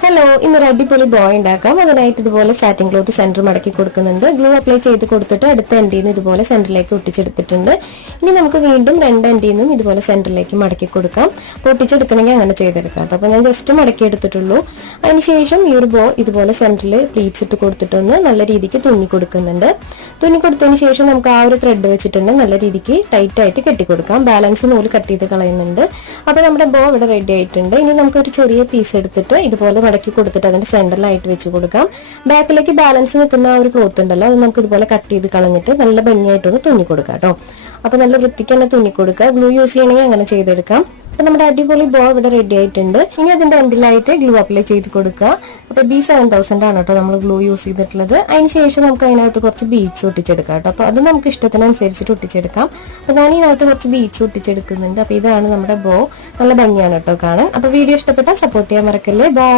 Hello, ഇന്നൊരു അടിപൊളി boy ഉണ്ടാക്കാം. അതിനായിട്ട് ഇതുപോലെ സാറ്റിൻ ക്ലോത്ത് സെന്റർ മടക്കി കൊടുക്കുന്നുണ്ട്. ഗ്ലൂ അപ്ലൈ ചെയ്ത് കൊടുത്തിട്ട് അടുത്ത എൻഡിൽ നിന്ന് ഇതുപോലെ സെന്ററിലേക്ക് ഒട്ടിച്ചെടുത്തിട്ടുണ്ട്. ഇനി നമുക്ക് വീണ്ടും രണ്ട് എൻഡിൽ നിന്നും ഇതുപോലെ സെന്ററിലേക്ക് മടക്കി കൊടുക്കാം. അപ്പോൾ ഒട്ടിച്ചെടുക്കണമെങ്കിൽ അങ്ങനെ ചെയ്തെടുക്കാം കേട്ടോ. അപ്പോൾ ഞാൻ ജസ്റ്റ് മടക്കി എടുത്തിട്ടുള്ളൂ. അതിനുശേഷം ഈ ഒരു ബോ ഇതുപോലെ സെന്ററിൽ പ്ലീറ്റ്സ് ഇട്ട് കൊടുത്തിട്ടൊന്ന് നല്ല രീതിക്ക് തുന്നി കൊടുക്കുന്നുണ്ട്. തുന്നി കൊടുത്തതിന് ശേഷം നമുക്ക് ആ ഒരു ത്രെഡ് വെച്ചിട്ടുണ്ട് നല്ല രീതിക്ക് ടൈറ്റ് ആയിട്ട് കെട്ടിക്കൊടുക്കാം. ബാലൻസ് നൂല് കട്ട് ചെയ്ത് കളയുന്നുണ്ട്. അപ്പോൾ നമ്മുടെ ബോ ഇവിടെ റെഡി ആയിട്ടുണ്ട്. ഇനി നമുക്കൊരു ചെറിയ പീസ് എടുത്തിട്ട് ഇതുപോലെ മടക്കി കൊടുത്തിട്ട് അതിന്റെ സെന്ററിലായിട്ട് വെച്ച് കൊടുക്കാം. ബാക്കിലേക്ക് ബാലൻസ് നിൽക്കുന്ന ആ ഒരു ക്ലോത്ത് ഉണ്ടല്ലോ, അത് നമുക്ക് ഇതുപോലെ കട്ട് ചെയ്ത് കളഞ്ഞിട്ട് നല്ല ഭംഗിയായിട്ടൊന്ന് തുന്നി കൊടുക്കാം കേട്ടോ. അപ്പൊ നല്ല വൃത്തിക്ക് തന്നെ തുന്നി കൊടുക്കുക. ഗ്ലൂ യൂസ് ചെയ്യണമെങ്കിൽ അങ്ങനെ ചെയ്തെടുക്കാം. അപ്പൊ നമ്മുടെ അടിപൊളി ബോ ഇവിടെ റെഡി ആയിട്ടുണ്ട്. ഇനി അതിന്റെ എൻഡിലായിട്ട് ഗ്ലൂ അപ്ലൈ ചെയ്ത് കൊടുക്കുക. അപ്പൊ B7000 ആണ് കേട്ടോ നമ്മൾ ഗ്ലൂ യൂസ് ചെയ്തിട്ടുള്ളത്. അതിനുശേഷം നമുക്ക് അതിനകത്ത് കുറച്ച് ബീഡ്സ് ഒട്ടിച്ചെടുക്കാം കേട്ടോ. അപ്പൊ അത് നമുക്ക് ഇഷ്ടത്തിനനുസരിച്ചിട്ട് ഒട്ടിച്ചെടുക്കാം. അപ്പൊ ഞാൻ ഇതിനകത്ത് കുറച്ച് ബീഡ്സ് ഒട്ടിച്ചെടുക്കുന്നുണ്ട്. അപ്പൊ ഇതാണ് നമ്മുടെ ബോ. നല്ല ഭംഗിയാണ് കേട്ടോ കാണാൻ. അപ്പൊ വീഡിയോ ഇഷ്ടപ്പെട്ടാൽ സപ്പോർട്ട് ചെയ്യാൻ മറക്കല്ലേ. ബൈ.